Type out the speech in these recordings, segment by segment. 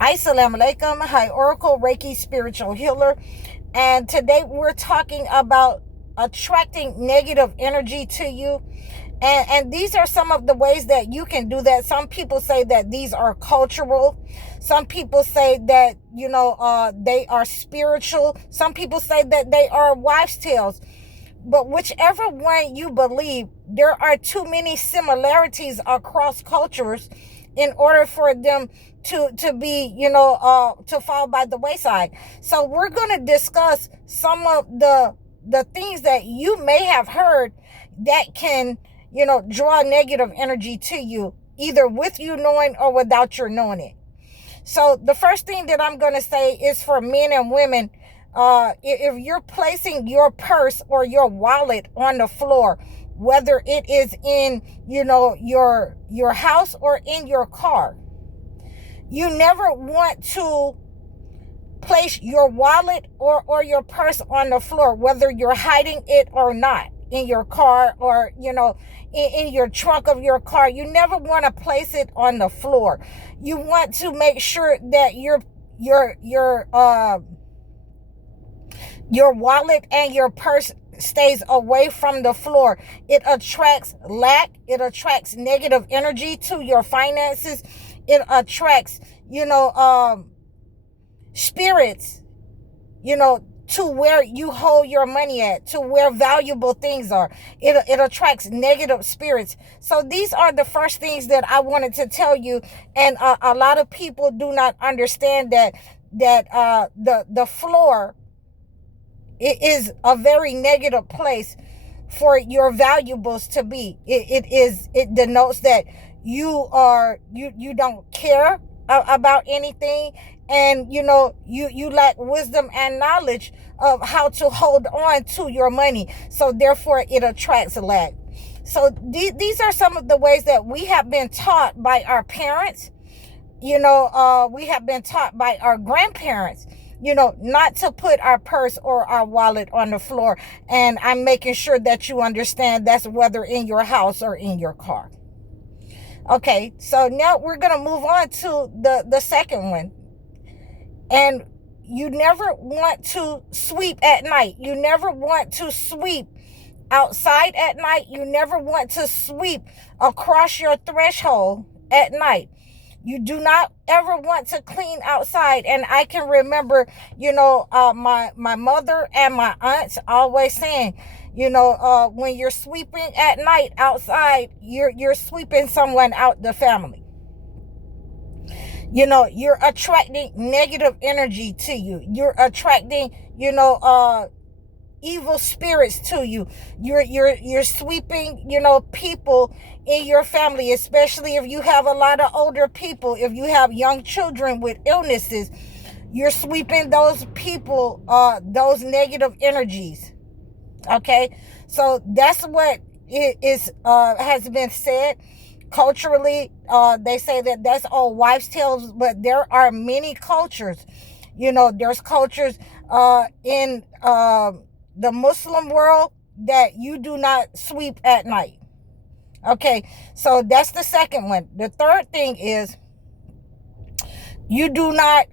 Assalamu alaikum. Hi, Oracle Reiki Spiritual Healer. And today we're talking about attracting negative energy to you. And these are some of the ways that you can do that. Some people say that these are cultural. Some people say that, they are spiritual. Some people say that they are wives' tales. But whichever one you believe, there are too many similarities across cultures in order for them to be, to fall by the wayside. So we're going to discuss some of the things that you may have heard that can, draw negative energy to you, either with you knowing or without your knowing it. So the first thing that I'm going to say is for men and women, if you're placing your purse or your wallet on the floor, whether it is in, your house or in your car, you never want to place your wallet or your purse on the floor, whether you're hiding it or not, in your car or, in your trunk of your car. You never want to place it on the floor. You want to make sure that your wallet and your purse stays away from the floor. It attracts lack. It attracts negative energy to your finances. It attracts, spirits, to where you hold your money at, to where valuable things are. It attracts negative spirits. So these are the first things that I wanted to tell you. And a lot of people do not understand that the floor, it is a very negative place for your valuables to be. It denotes that you don't care about anything, and you lack wisdom and knowledge of how to hold on to your money. So therefore it attracts lack. So these are some of the ways that we have been taught by our parents. We have been taught by our grandparents, not to put our purse or our wallet on the floor. And I'm making sure that you understand that's whether in your house or in your car. Okay, so now we're going to move on to the second one. And you never want to sweep at night. You never want to sweep outside at night. You never want to sweep across your threshold at night. You do not ever want to clean outside. And I can remember, my mother and my aunts always saying, when you're sweeping at night outside, you're sweeping someone out the family. You're attracting negative energy to you. You're attracting, evil spirits to you. You're sweeping, people in your family, especially if you have a lot of older people, if you have young children with illnesses, you're sweeping those people, those negative energies. Okay, so that's what it is, has been said. Culturally, they say that that's all wives' tales, but there are many cultures. There's cultures in the Muslim world that you do not sweep at night. Okay, so that's the second one. The third thing is you do not,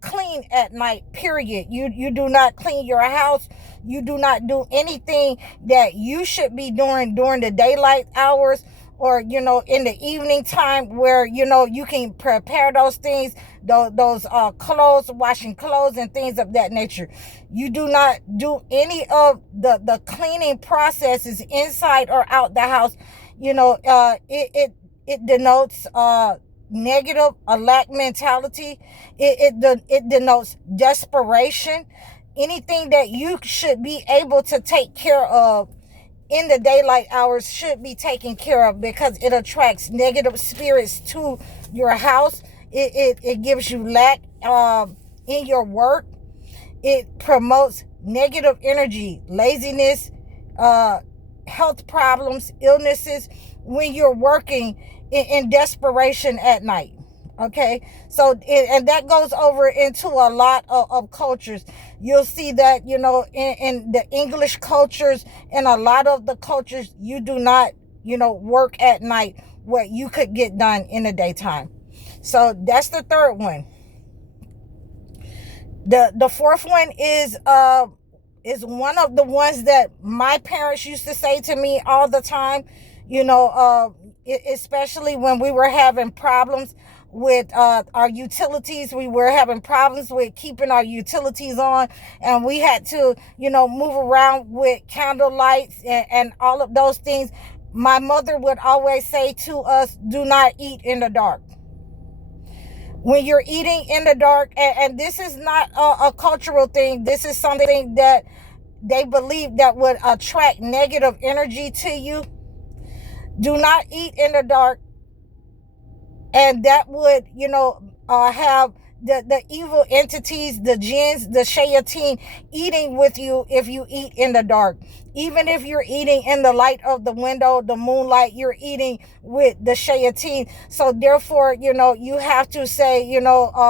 clean at night, period. You do not clean your house. You do not do anything that you should be doing during the daylight hours, or, in the evening time, where, you can prepare those things, those clothes, washing clothes and things of that nature. You do not do any of the cleaning processes inside or out the house. It denotes negative, a lack mentality. It denotes desperation. Anything that you should be able to take care of in the daylight hours should be taken care of, because it attracts negative spirits to your house. It gives you lack in your work. It promotes negative energy, laziness, health problems, illnesses when you're working in desperation at night. Okay, so and that goes over into a lot of cultures. You'll see that, in the English cultures and a lot of the cultures, you do not, work at night what you could get done in the daytime. So that's the third one. The fourth one is one of the ones that my parents used to say to me all the time, especially when we were having problems with our utilities. We were having problems with keeping our utilities on, and we had to, move around with candle lights and all of those things. My mother would always say to us, do not eat in the dark. When you're eating in the dark, and this is not a cultural thing, this is something that they believe that would attract negative energy to you. Do not eat in the dark, and that would, have the evil entities, the jinns, the shayateen eating with you if you eat in the dark. Even if you're eating in the light of the window, the moonlight, you're eating with the shayateen. So therefore, you have to say,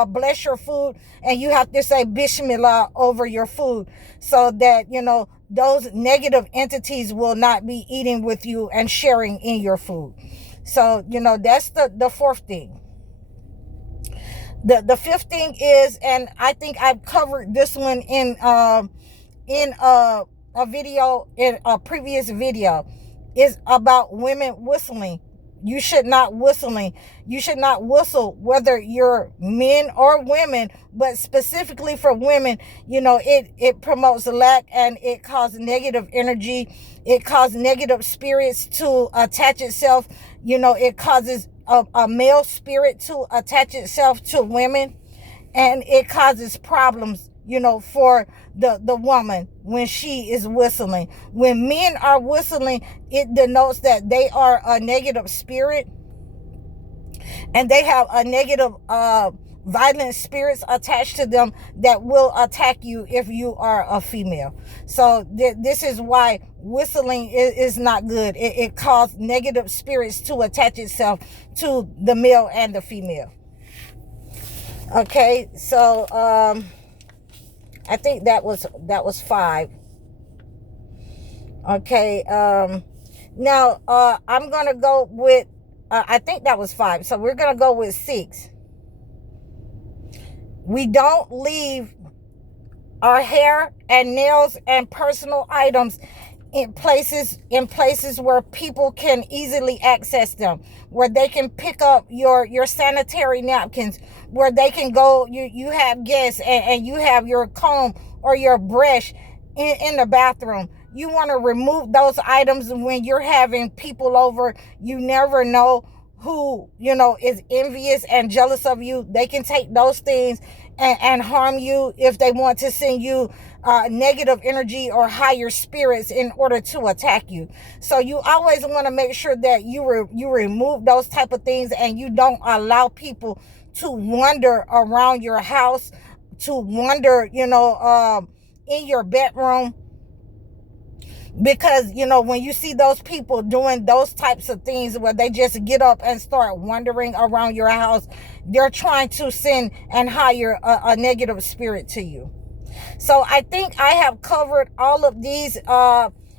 bless your food, and you have to say Bismillah over your food, so that, those negative entities will not be eating with you and sharing in your food. So, that's the fourth thing. The fifth thing is, and I think I've covered this one in a video, in a previous video, is about women whistling. You should not whistle, whether you're men or women, but specifically for women. It promotes lack, and it causes negative energy. It causes negative spirits to attach itself. It causes a male spirit to attach itself to women, and it causes problems, for the woman when she is whistling. When men are whistling, it denotes that they are a negative spirit, and they have a negative violent spirits attached to them that will attack you if you are a female. So this is why whistling is not good. It causes negative spirits to attach itself to the male and the female. Okay, so I think that was 5. Okay, now I'm gonna go with I think that was 5, so we're gonna go with 6. We don't leave our hair and nails and personal items in places where people can easily access them, where they can pick up your sanitary napkins, where they can go, you have guests, and you have your comb or your brush in the bathroom. You want to remove those items when you're having people over. You never know who, is envious and jealous of you. They can take those things and harm you if they want to send you negative energy or higher spirits in order to attack you. So you always want to make sure that you remove those type of things, and you don't allow people to wander around your house, to wander, in your bedroom. Because, when you see those people doing those types of things where they just get up and start wandering around your house, they're trying to send and hire a negative spirit to you. So I think I have covered all of these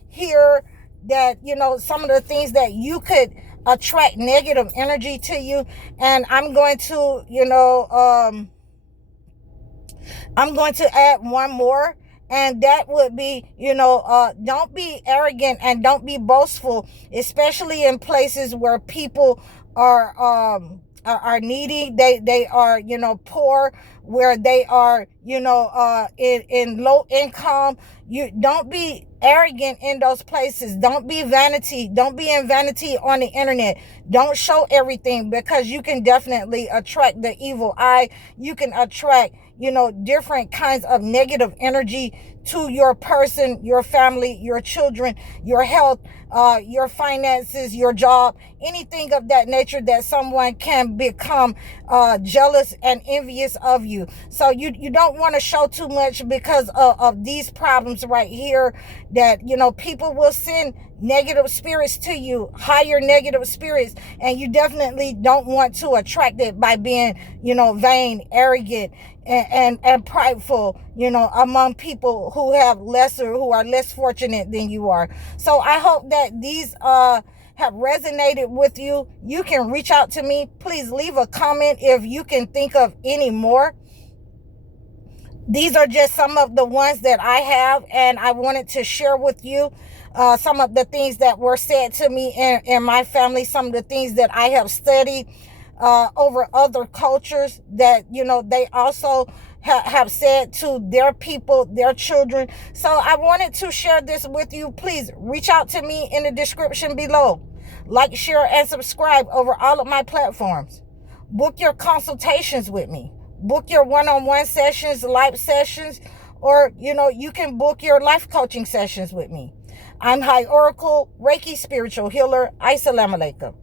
here, that, some of the things that you could attract negative energy to you. And I'm going to, I'm going to add one more. And that would be, don't be arrogant and don't be boastful, especially in places where people are needy. They are, poor, where they are, in low income. You don't be arrogant in those places. Don't be vanity. Don't be in vanity on the internet. Don't show everything, because you can definitely attract the evil eye. You can attract, different kinds of negative energy to your person, your family, your children, your health, your finances, your job, anything of that nature, that someone can become jealous and envious of you. So you don't want to show too much because of these problems right here, that, people will send negative spirits to you, higher negative spirits, and you definitely don't want to attract it by being, vain, arrogant, and prideful, among people who are less fortunate than you are. So I hope that these have resonated with you, you can reach out to me. Please leave a comment if you can think of any more. These are just some of the ones that I have, and I wanted to share with you some of the things that were said to me in my family, some of the things that I have studied over other cultures that, they also have said to their people, their children. So I wanted to share this with you. Please reach out to me in the description below. Like, share, and subscribe over all of my platforms. Book your consultations with me. Book your one-on-one sessions, live sessions, or, you can book your life coaching sessions with me. I'm High Oracle, Reiki Spiritual Healer. Assalamu alaikum.